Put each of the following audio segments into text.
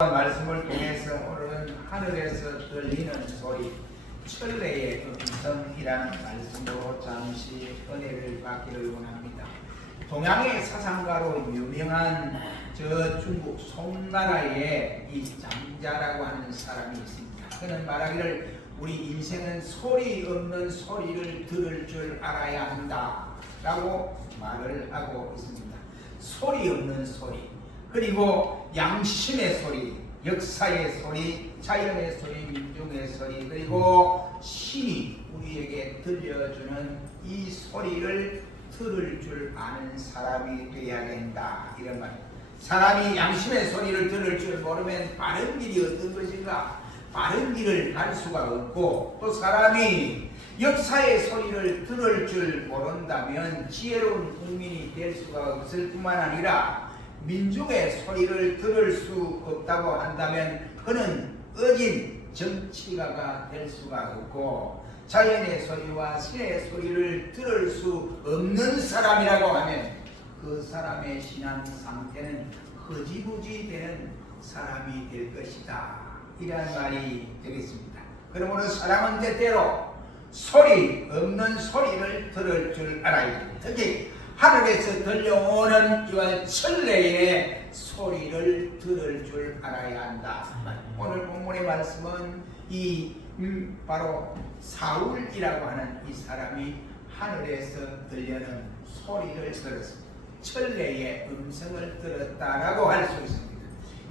말씀을 통해서 오늘은 하늘에서 들리는 소리, 천래의 음성이라는 말씀으로 잠시 은혜를 받기를 원합니다. 동양의 사상가로 유명한 저 중국 송나라의 이 장자라고 하는 사람이 있습니다. 그는 말하기를 우리 인생은 소리 없는 소리를 들을 줄 알아야 한다 라고 말을 하고 있습니다. 소리 없는 소리, 그리고 양심의 소리, 역사의 소리, 자연의 소리, 민중의 소리, 그리고 신이 우리에게 들려주는 이 소리를 들을 줄 아는 사람이 되어야 된다, 이런 말. 사람이 양심의 소리를 들을 줄 모르면 바른 길이 어떤 것인가, 바른 길을 갈 수가 없고, 또 사람이 역사의 소리를 들을 줄 모른다면 지혜로운 국민이 될 수가 없을 뿐만 아니라 민중의 소리를 들을 수 없다고 한다면 그는 어진 정치가가 될 수가 없고, 자연의 소리와 신의 소리를 들을 수 없는 사람이라고 하면 그 사람의 신앙 상태는 허지부지 되는 사람이 될 것이다, 이런 말이 되겠습니다. 그러므로 사람은 때때로 소리 없는 소리를 들을 줄 알아야 합니다. 특히 하늘에서 들려오는 이와 천래의 소리를 들을 줄 알아야 한다. 오늘 본문의 말씀은 바로 사울이라고 하는 이 사람이 하늘에서 들려는 소리를 들었습니다. 천래의 음성을 들었다라고 할 수 있습니다.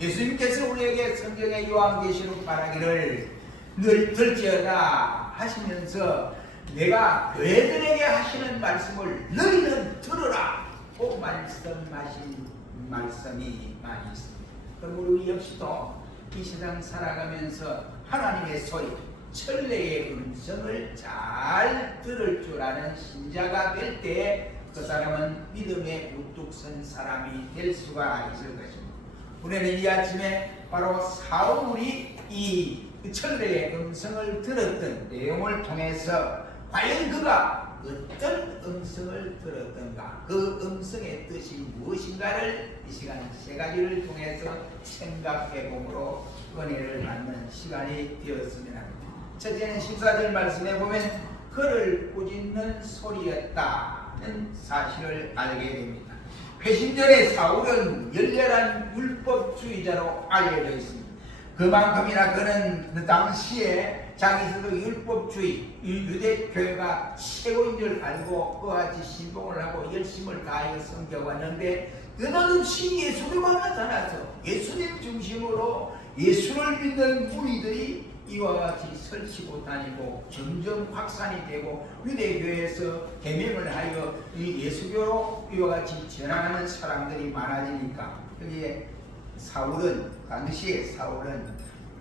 예수님께서 우리에게 성경의 요한계시록 말하기를 늘 들지어다 하시면서 내가 교회들에게 하시는 말씀을 너희는 들으라 고 말씀하신 말씀이 많이 있습니다. 그럼 우리 역시도 이 세상 살아가면서 하나님의 소리, 천래의 음성을 잘 들을 줄 아는 신자가 될 때 그 사람은 믿음에 우뚝 선 사람이 될 수가 있을 것입니다. 우리는 이 아침에 바로 사울이 이 천래의 음성을 들었던 내용을 통해서 과연 그가 어떤 음성을 들었던가, 그 음성의 뜻이 무엇인가를 이 시간 세 가지를 통해서 생각해 보므로 은혜를 받는 시간이 되었으면 합니다. 첫째는 14절 말씀에 보면 그를 꾸짖는 소리였다는 사실을 알게 됩니다. 회심전에 사울은 열렬한 율법주의자로 알려져 있습니다. 그만큼이나 그는 그 당시에 자기 스스로 율법주의, 유대교회가 최고인 줄 알고 그와 같이 신봉을 하고 열심을 다하여 섬겨왔는데 느닷없이 예수님만 나타나서 예수님 중심으로 예수를 믿는 무리들이 이와 같이 설치고 다니고 점점 확산이 되고 유대교회에서 개명을 하여 이 예수교로 이와 같이 전하는 사람들이 많아지니까 여기에 당시에 사울은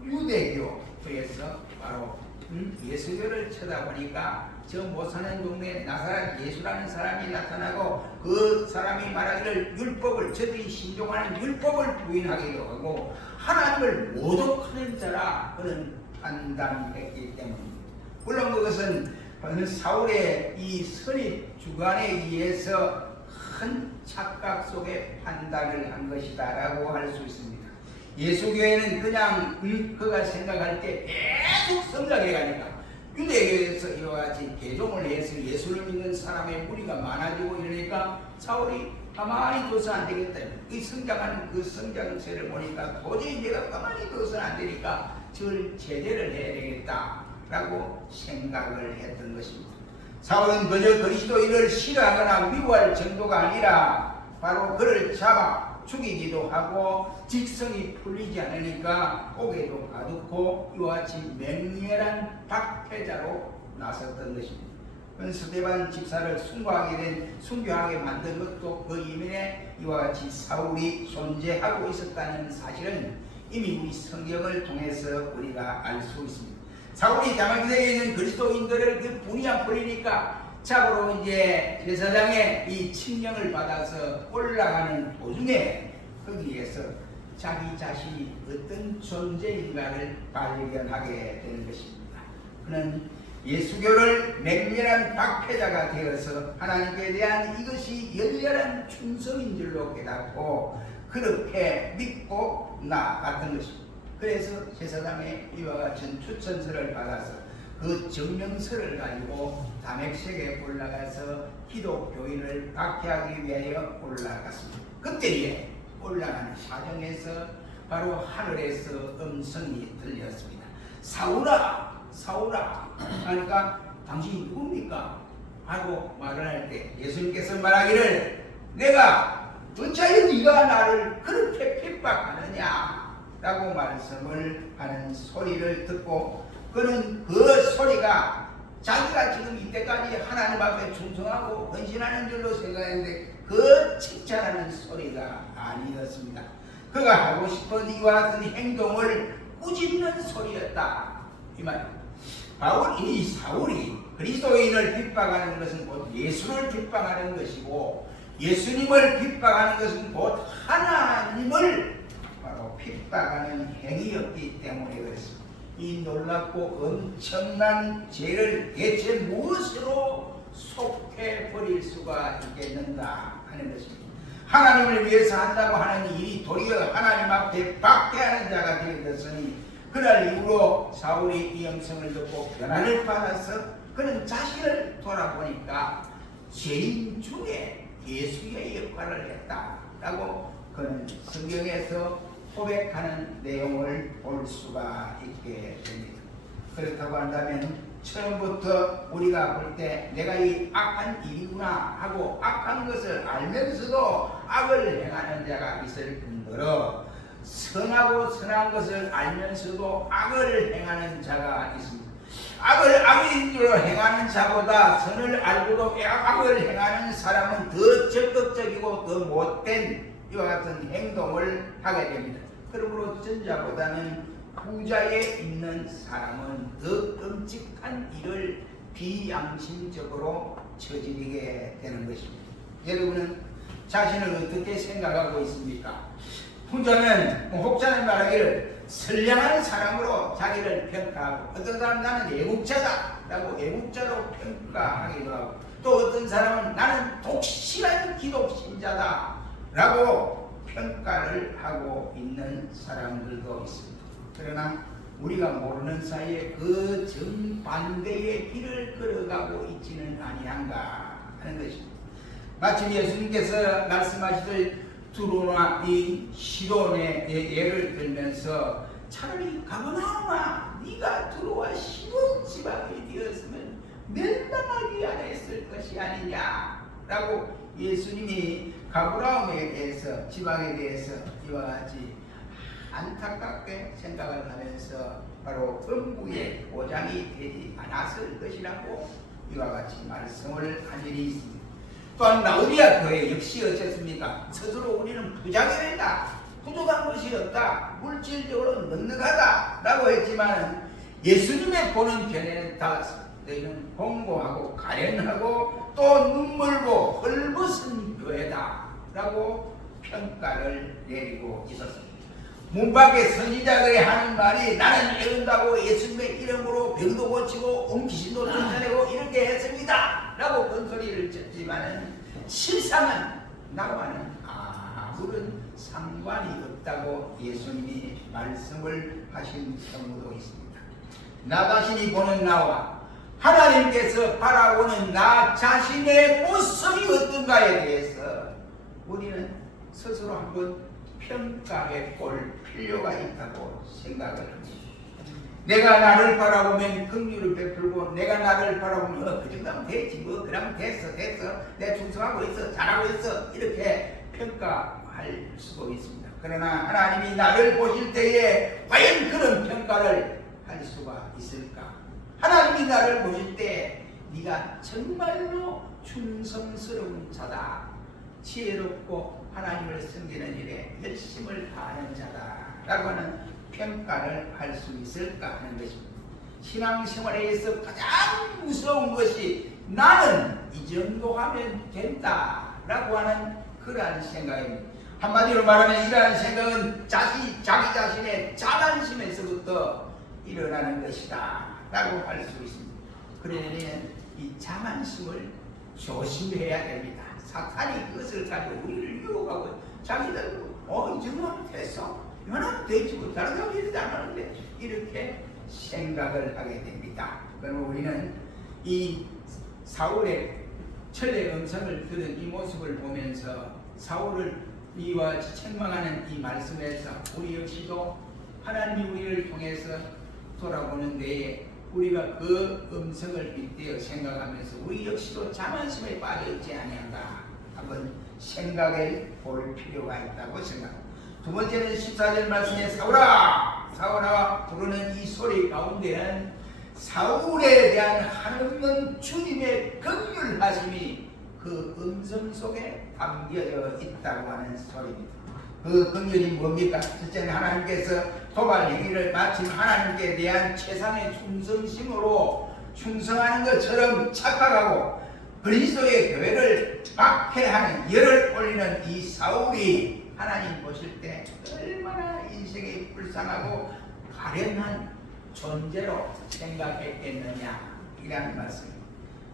유대교에서 바로 예수교를 쳐다보니까 저 못 사는 동네에 나사렛 예수라는 사람이 나타나고 그 사람이 말하기를 율법을, 저들이 신종하는 율법을 부인하기도 하고 하나님을 모독하는 자라 그는 판단했기 때문입니다. 물론 그것은 사울의 이 선입 주관에 의해서 큰 착각 속에 판단을 한 것이다 라고 할 수 있습니다. 예수교회는 그냥 그가 생각할 때 계속 성장해 가니까 유대교회에서 이와 같이 개종을 해서 예수를 믿는 사람의 무리가 많아지고 이러니까 사울이 가만히 둬서 안 되겠다. 이 성장하는 그 성장세를 보니까 도저히 내가 가만히 둬서는 안 되니까 저를 제재를 해야 되겠다 라고 생각을 했던 것입니다. 사울은 그저 그리스도인을 싫어하거나 미워할 정도가 아니라 바로 그를 잡아 죽이기도 하고 직성이 풀리지 않으니까 옥에도 가두고 이와 같이 맹렬한 박해자로 나섰던 것입니다. 스데반 집사를 순교하게 만든 것도 그 이면에 이와 같이 사울이 존재하고 있었다는 사실은 이미 우리 성경을 통해서 우리가 알 수 있습니다. 사울이 다마스크에 있는 그리스도인들을 그 분이 안 풀리니까 잡으러 이제 제사장의 이 칙령을 받아서 올라가는 도중에 거기에서 자기 자신이 어떤 존재인가를 발견하게 되는 것입니다. 그는 예수교를 맹렬한 박해자가 되어서 하나님께 대한 이것이 열렬한 충성인 줄로 깨닫고 그렇게 믿고 나아갔던 것입니다. 그래서 제사장의 이와 같은 추천서를 받아서 그 증명서를 가지고 다메섹에 올라가서 기독교인을 박해하기 위하여 올라갔습니다. 그때에 올라가는 과정에서 바로 하늘에서 음성이 들렸습니다. 사울아, 사울아. 그러니까 당신이 누굽니까? 하고 말을 할 때 예수님께서 말하기를 내가 어찌하여 네가 나를 그렇게 핍박하느냐 라고 말씀을 하는 소리를 듣고 그는 그 소리가 자기가 지금 이때까지 하나님 앞에 충성하고 헌신하는 줄로 생각했는데 그 칭찬하는 소리가 아니었습니다. 그가 하고 싶은 이와 같은 행동을 꾸짖는 소리였다 이 말입니다. 이 사울이 그리스도인을 핍박하는 것은 곧 예수를 핍박하는 것이고 예수님을 핍박하는 것은 곧 하나님을 바로 핍박하는 행위였기 때문에 그렇습니다. 이 놀랍고 엄청난 죄를 대체 무엇으로 속해버릴 수가 있겠는가 하는 것입니다. 하나님을 위해서 한다고 하는 일이 도리어 하나님 앞에 박해하는 자가 되었으니 그날 이후로 사울이 이 음성을 듣고 변화를 받아서 그는 자신을 돌아보니까 죄인 중에 예수의 역할을 했다라고 그는 성경에서 고백하는 내용을 볼 수가 있게 됩니다. 그렇다고 한다면 처음부터 우리가 볼 때 내가 이 악한 일이구나 하고 악한 것을 알면서도 악을 행하는 자가 있을 뿐더러 선하고 선한 것을 알면서도 악을 행하는 자가 있습니다. 악을 악인 줄로 행하는 자보다 선을 알고도 악을 행하는 사람은 더 적극적이고 더 못된 이와 같은 행동을 하게 됩니다. 그러므로 전자보다는 후자에 있는 사람은 더 끔찍한 일을 비양심적으로 저지르게 되는 것입니다. 여러분은 자신을 어떻게 생각하고 있습니까? 후자는 혹자는 말하기를 선량한 사람으로 자기를 평가하고 어떤 사람은 나는 애국자다 라고 애국자로 평가하기도 하고 또 어떤 사람은 나는 독실한 기독신자다 라고 평가를 하고 있는 사람들도 있습니다. 그러나 우리가 모르는 사이에 그 정반대의 길을 걸어가고 있지는 아니한가 하는 것입니다. 마침 예수님께서 말씀하시길 두로나 이 시돈의 예를 들면서 차라리 가버나움아 네가 두로와 시돈 지방이 되었으면 멸망하지 않았을 것이 아니냐라고 예수님이 가버나움에 대해서 지방에 대해서 이와 같이 안타깝게 생각을 하면서 바로 음부의 보장이 되지 않았을 것이라고 이와 같이 말씀을 한 일이 있습니다. 또한 라우디아 교회 역시 어쨌습니까? 스스로 우리는 부자교회다, 부족한 것이 없다, 물질적으로 넉넉하다 라고 했지만 예수님의 보는 견해는 달랐습니다. 너희는 공고하고 가련하고 또 눈물고 헐벗은 교회다 라고 평가를 내리고 있었습니다. 문 밖에 선지자들이 하는 말이 나는 이룬다고 예수님의 이름으로 병도 고치고 온 귀신도 쫓아내고 이렇게 했습니다 라고 큰소리를 쳤지만 실상은 나와는 아무런 상관이 없다고 예수님이 말씀을 하신 경우도 있습니다. 나 자신이 보는 나와 하나님께서 바라보는 나 자신의 모습이 어떤가에 대해서 우리는 스스로 한번 평가해 볼 필요가 있다고 생각을 합니다. 내가 나를 바라보면 긍휼을 베풀고 내가 나를 바라보면 그 정도면 되지 뭐 그러면 됐어 내 충성하고 있어 잘하고 있어 이렇게 평가할 수도 있습니다. 그러나 하나님이 나를 보실 때에 과연 그런 평가를 할 수가 있을까? 하나님이 나를 보실 때 네가 정말로 충성스러운 자다, 지혜롭고 하나님을 섬기는 일에 열심을 다하는 자다라고 하는 평가를 할 수 있을까 하는 것입니다. 신앙생활에서 가장 무서운 것이 나는 이 정도 하면 된다라고 하는 그러한 생각입니다. 한마디로 말하면 이러한 생각은 자기 자신의 자만심에서부터 일어나는 것이다 라고 할 수 있습니다. 그러니 이 자만심을 조심해야 됩니다. 사탄이 그것을 가지고 우리를 유혹하고 자기들 이 정도면 됐어. 이만하면 되지. 뭐 다른 사람이 이러지 않았는데 이렇게 생각을 하게 됩니다. 그러면 우리는 이 사울의 철의 음성을 들은 이 모습을 보면서 사울을 이와 같이 책망하는 이 말씀에서 우리 역시도 하나님이 우리를 통해서 돌아보는 데에 우리가 그 음성을 빗대어 생각하면서 우리 역시도 자만심에 빠져있지 아니한가 한번 생각해 볼 필요가 있다고 생각합니다. 두 번째는 14절 말씀에 사울아 사울아 부르는 이 소리 가운데는 사울에 대한 하나님 주님의 긍휼하심이 그 음성 속에 담겨져 있다고 하는 소리입니다. 그 긍휼이 뭡니까? 첫째는 하나님께서 도발 행위를 마침 하나님께 대한 최상의 충성심으로 충성하는 것처럼 착각하고 그리스도의 교회를 박해하는 열을 올리는 이 사울이 하나님 보실 때 얼마나 인생이 불쌍하고 가련한 존재로 생각했겠느냐 이라는 말씀입니다.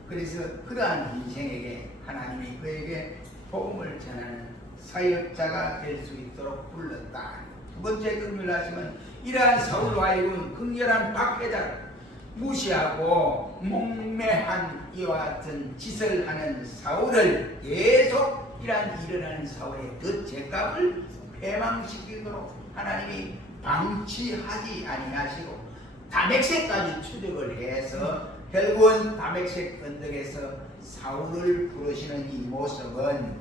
그래서 그러한 인생에게 하나님이 그에게 복음을 전하는 사역자가 될 수 있도록 불렀다. 두 번째 긍휼하심은 이러한 사울로 하여금 극렬한 박해자를 무시하고 목매한 이와 같은 짓을 하는 사울을 계속 이러한 일어나는 사울의 그 죄값을 패망시키도록 하나님이 방치하지 아니하시고 다맥색까지 추적을 해서 결국은 다맥색 언덕에서 사울을 부르시는 이 모습은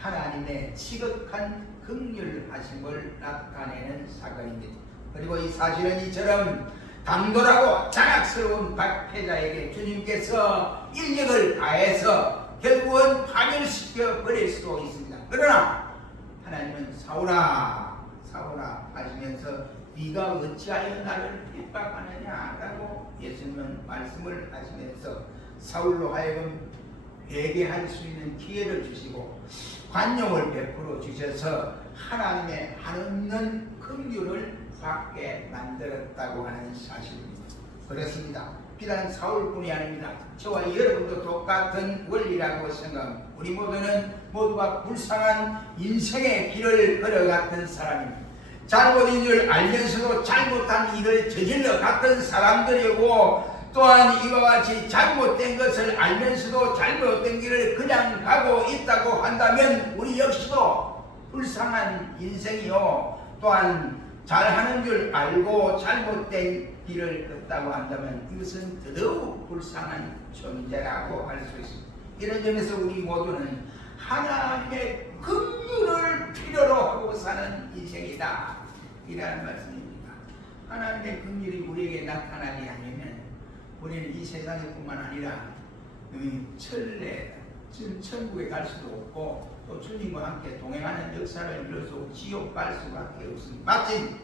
하나님의 지극한 긍휼하심을 나타내는 사건입니다. 그리고 이 사실은 이처럼 당돌하고 장악스러운 박해자에게 주님께서 인력을 다해서 결국은 파멸시켜 버릴 수도 있습니다. 그러나 하나님은 사울아 사울아 하시면서 네가 어찌하여 나를 핍박하느냐라고 예수님은 말씀을 하시면서 사울로 하여금 회개할 수 있는 기회를 주시고 관용을 베풀어 주셔서 하나님의 한없는 긍휼을 받게 만들었다고 하는 사실입니다. 그렇습니다. 비단 사울뿐이 아닙니다. 저와 여러분도 똑같은 원리라고 생각합니다. 우리 모두는 모두가 불쌍한 인생의 길을 걸어갔던 사람입니다. 잘못인 줄 알면서도 잘못한 일을 저질러 갔던 사람들이고 또한 이와 같이 잘못된 것을 알면서도 잘못된 길을 그냥 가고 있다고 한다면 우리 역시도 불쌍한 인생이요 또한 잘하는 줄 알고 잘못된 길을 걷다고 한다면 이것은 더더욱 불쌍한 존재라고 할 수 있습니다. 이런 점에서 우리 모두는 하나님의 긍휼을 필요로 하고 사는 인생이다 이라는 말씀입니다. 하나님의 긍휼이 우리에게 나타나지 않으면 우리는 이 세상에뿐만 아니라 천국에 갈 수도 없고 또 주님과 함께 동행하는 역사를 이룰 수 없고 지옥 갈 수밖에 없습니다. 마치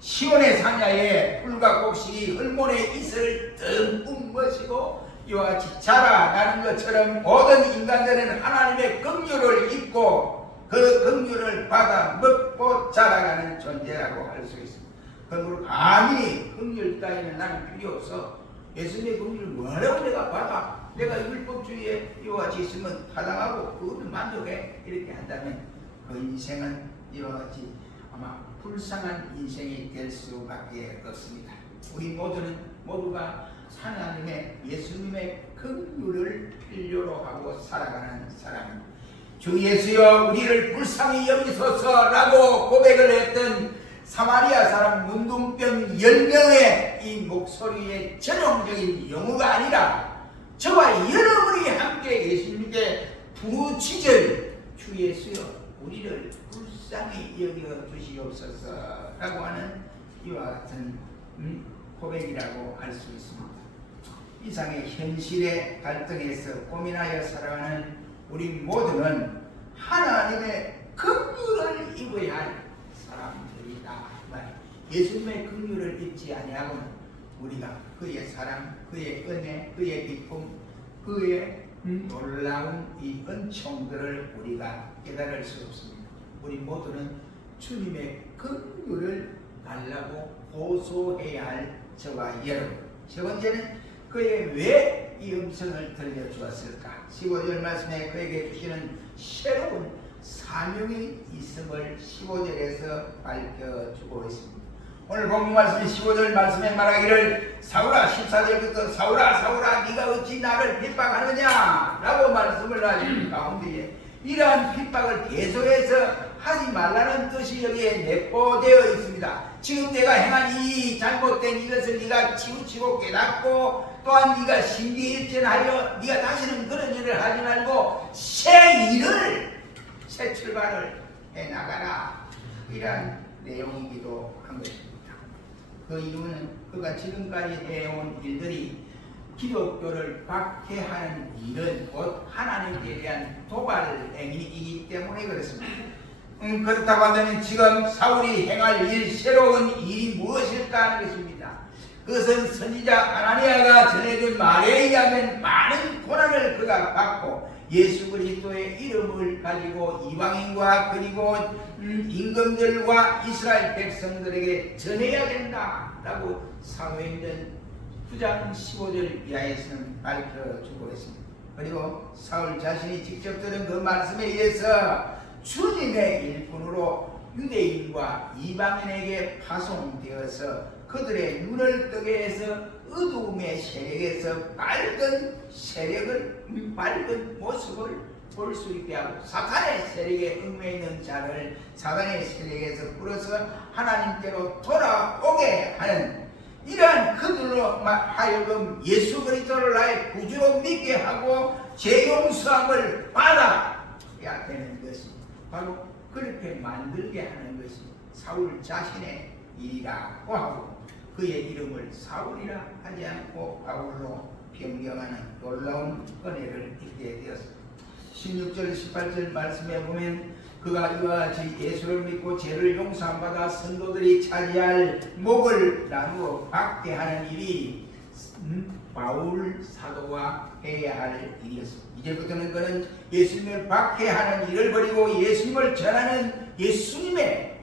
시온의 산야에 풀과 곡식이 헐몬의 이슬을 듬뿍 머시고 이와 같이 자라나는 것처럼 모든 인간들은 하나님의 긍휼을 입고 그 긍휼을 받아 먹고 자라가는 존재라고 할 수 있습니다. 그러므로 감히 긍휼 따위는 나는 필요 없어. 예수님의 긍휼을 뭐라고 내가 받아? 내가 율법주의에 이와 같이 있으면 타당하고 그것도 만족해 이렇게 한다면 그 인생은 이와 같이 아마 불쌍한 인생이 될 수밖에 없습니다. 우리 모두가 하나님의 예수님의 긍휼을 필요로 하고 살아가는 사람입니다. 주 예수여 우리를 불쌍히 여기소서라고 고백을 했던 사마리아 사람 문둥병 10명의 이 목소리의 전형적인 영어가 아니라 저와 여러분이 함께 예수님께 부르짖을 주 예수여 우리를 불쌍히 여겨 주시옵소서라고 하는 이와 같은 고백이라고 할 수 있습니다. 이상의 현실의 갈등에서 고민하여 살아가는 우리 모두는 하나님의 긍휼을 입어야 할 사람들이다. 예수님의 긍휼을 입지 아니하고는 우리가 그의 사랑, 그의 은혜, 그의 기쁨, 그의 놀라운 이 은총들을 우리가 깨달을 수 없습니다. 우리 모두는 주님의 긍휼을 달라고 호소해야 할 저와 여러분. 세 번째는 그의 왜 이 음성을 들려주었을까? 15절 말씀에 그에게 주시는 새로운 사명이 있음을 15절에서 밝혀주고 있습니다. 오늘 본문 말씀이 15절 말씀에 말하기를 사울아 14절부터 사울아 네가 어찌 나를 핍박하느냐 라고 말씀을 하시는 가운데에 이러한 핍박을 계속해서 하지 말라는 뜻이 여기에 내포되어 있습니다. 지금 내가 행한 이 잘못된 이것을 네가 치우치고 깨닫고 또한 네가 신기일전하여 네가 다시는 그런 일을 하지 말고 새 출발을 해나가라 이런 내용이기도 한 것입니다. 그 이유는 그가 지금까지 해온 일들이 기독교를 박해하는 일은 곧 하나님에 대한 도발 행위이기 때문에 그렇습니다. 그렇다고 한다면 지금 사울이 행할 새로운 일이 무엇일까 하는 것입니다. 그것은 선지자 아나니아가 전해준 말에 의하면 많은 고난을 그가 받고 예수 그리스도의 이름을 가지고 이방인과 그리고 임금들과 이스라엘 백성들에게 전해야 된다라고 사도행전 9장 15절 이하에서는 밝혀주고 있습니다. 그리고 사울 자신이 직접 들은 그 말씀에 의해서 주님의 일꾼으로 유대인과 이방인에게 파송되어서 그들의 눈을 뜨게 해서 어두움의 세력에서 밝은 모습을 볼 수 있게 하고 사탄의 세력에 얽매여 있는 자를 사탄의 세력에서 풀어서 하나님께로 돌아오게 하는 이러한 그들로 하여금 예수 그리스도를 나의 구주로 믿게 하고 죄 용서함을 받아야 되는 것이 바로 그렇게 만들게 하는 것이 사울 자신의 일이라고 하고 그의 이름을 사울이라 하지 않고 바울로 변경하는 놀라운 은혜를 입게 되었습니다. 16절 18절 말씀에 보면 그가 이와 같이 예수를 믿고 죄를 용서받아 성도들이 차지할 목을 나누어 박대하는 일이 바울 사도가 해야 할 일이었습니다. 이제부터는 그는 예수님을 박해하는 일을 버리고 예수님을 전하는 예수님의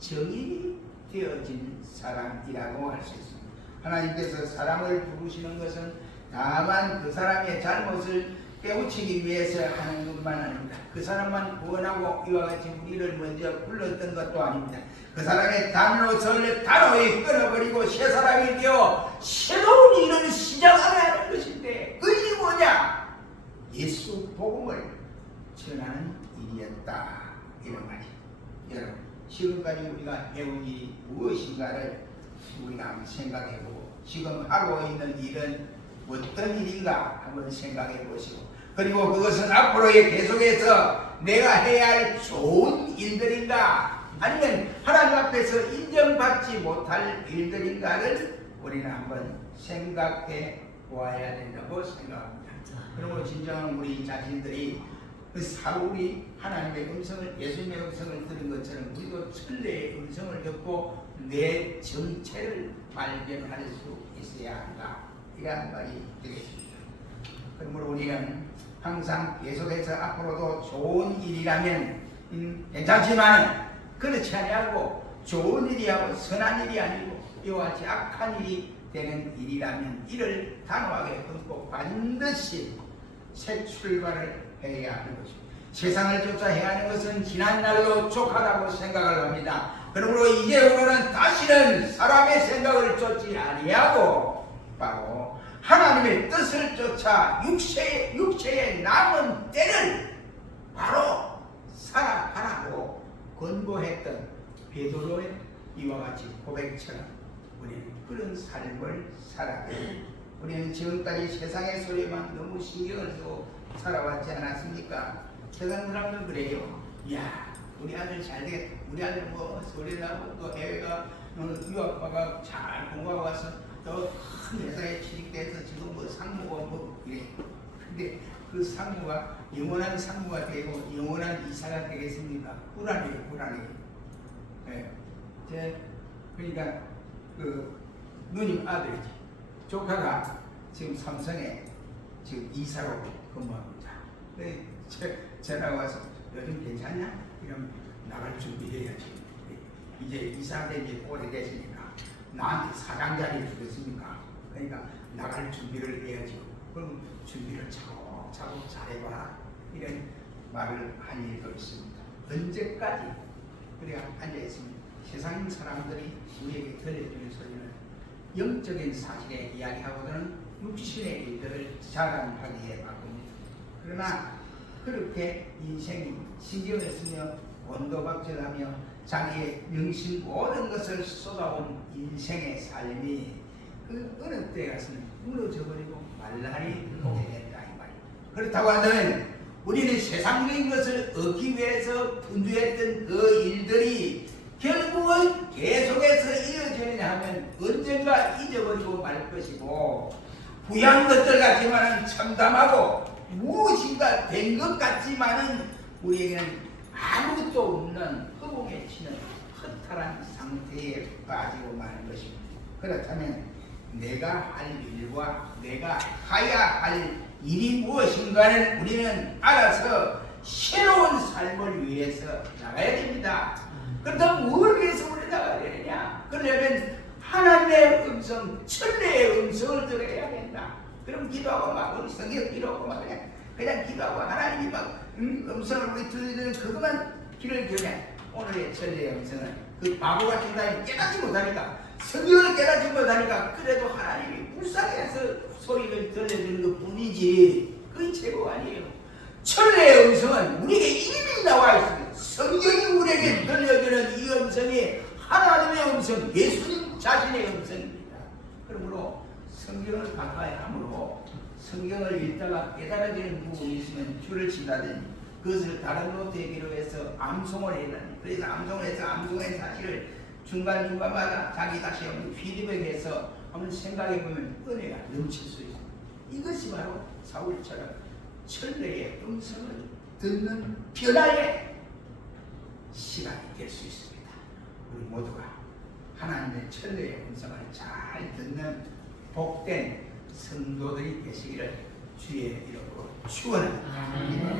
정인이 되어진 사람이라고 할 수 있습니다. 하나님께서 사람을 부르시는 것은 다만 그 사람의 잘못을 깨우치기 위해서 하는 것만 아닙니다. 그 사람만 구원하고 이와 같이 우리를 먼저 불렀던 것도 아닙니다. 그 사람의 단로서를 단호히 끊어버리고 새 사람이 되어 새로운 일을 시작하려 하는 것인데 그 일이 뭐냐? 예수 복음을 전하는 일이었다 이런 말이죠. 여러분 지금까지 우리가 해온 일이 무엇인가를 우리가 한번 생각해보고 지금 하고 있는 일은 어떤 일인가 한번 생각해 보시고 그리고 그것은 앞으로의 계속해서 내가 해야 할 좋은 일들인가 아니면 하나님 앞에서 인정받지 못할 일들인가를 우리는 한번 생각해 보아야 된다고 생각합니다. 그러므로 진정한 우리 자신들이 그 사울이 하나님의 음성을 예수님의 음성을 들은 것처럼 우리도 천래의 음성을 듣고 내 정체를 발견할 수 있어야 한다 이런 말이 되겠습니다. 그러므로 우리는 항상 계속해서 앞으로도 좋은 일이라면 괜찮지만 그렇지 아니하고 좋은 일이하고 선한 일이 아니고 이와 같이 악한 일이 되는 일이라면 이를 단호하게 끊고 반드시 새 출발을 해야 하는 것입니다. 세상을 쫓아 행하는 것은 지난날로 족하다고 생각을 합니다. 그러므로 이제부터는 다시는 사람의 생각을 쫓지 아니하고 바로 하나님의 뜻을 쫓아 육체의 남은 때를 바로 살아가라고 권고했던 베드로의 이와 같이 고백처럼 우리는 그런 삶을 살아가고 우리는 지금까지 세상의 소리만 너무 신경을 쓰고 살아왔지 않았습니까? 세상 사람들 그래요. 야 우리 아들 잘 되겠다. 우리 아들 뭐 소리 나고 또 해외가 유학 가가 잘 공부하고 와서 또 큰 회사에 취직돼서 지금 뭐 상무가 뭐 그래. 근데 그 상무가 영원한 상무가 되고 영원한 이사가 되겠습니까? 불안해요. 네. 그러니까 그 누님 아들이지. 조카가 지금 삼성에 지금 이사로 근무합니다. 근데 전화가 와서 요즘 괜찮냐? 이러면 나갈 준비해야지. 이제 이사된 지 오래됐으니까 나한테 사장 자리 주겠습니까? 그러니까 나갈 준비를 해야지. 그럼 준비를 차곡차곡 잘해봐라. 이런 말을 한 일도 있습니다. 언제까지 우리가 앉아있으면 세상 사람들이 우리에게 들려주는 소리는 영적인 사실에 이야기하고는 육신의 일들을 자랑하기에 바쁩니다. 그러나 그렇게 인생이 신경을 쓰며 원도박질하며 자기의 명신 모든 것을 쏟아온 인생의 삶이 그 어느 때 가서는 무너져버리고 말라리 오게 된다 이 말이에요. 그렇다고 한다면 우리는 세상적인 것을 얻기 위해서 분주했던 그 일들이 결국은 계속해서 이어지느냐 하면 언젠가 잊어버리고 말 것이고, 부유한 것들 같지만은 참담하고 무엇인가 된 것 같지만은 우리에게는 아무것도 없는 허공에 치는 허탈한 상태에 빠지고 마는 것입니다. 그렇다면 내가 할 일과 내가 해야 할 일이 무엇인가를 우리는 알아서 새로운 삶을 위해서 나가야 됩니다. 그렇다면 뭘 위해서 우리 나가야 되느냐? 그러려면 하나님의 음성, 천리의 음성을 들어야 된다. 그럼 기도하고 막 우리 성경 기도하고 막 그냥 기도하고 하나님이 막 음성을 우리 들리는 그것만 길을 겨냐? 오늘의 천리의 음성은 그 바보 같은 사람이 깨닫지 못하니까, 성경을 깨닫지 못하니까 그래도 하나님이 불쌍해서 소리를 들려주는 것 뿐이지 그게 최고가 아니에요. 천리의 음성은 우리에게 이미 나와 있습니다. 성경이 우리에게 들려주는 이 음성이 하나님의 음성, 예수님 자신의 음성입니다. 그러므로 성경을 가까이 함으로 성경을 읽다가 깨달아지는 부분이 있으면 줄을 친다든지 그것을 다른 노트에기로 해서 암송을 해야하니, 그래서 암송을 해서 암송의 사실을 중간중간마다 자기 다시 한번 피드백해서 한번 생각해보면 은혜가 넘칠 수 있습니다. 이것이 바로 사울처럼 천리의 음성을 듣는 변화의 시간이 될 수 있습니다. 우리 모두가 하나님의 천리의 음성을 잘 듣는 복된 성도들이 되시기를 주의 이름으로 축원합니다.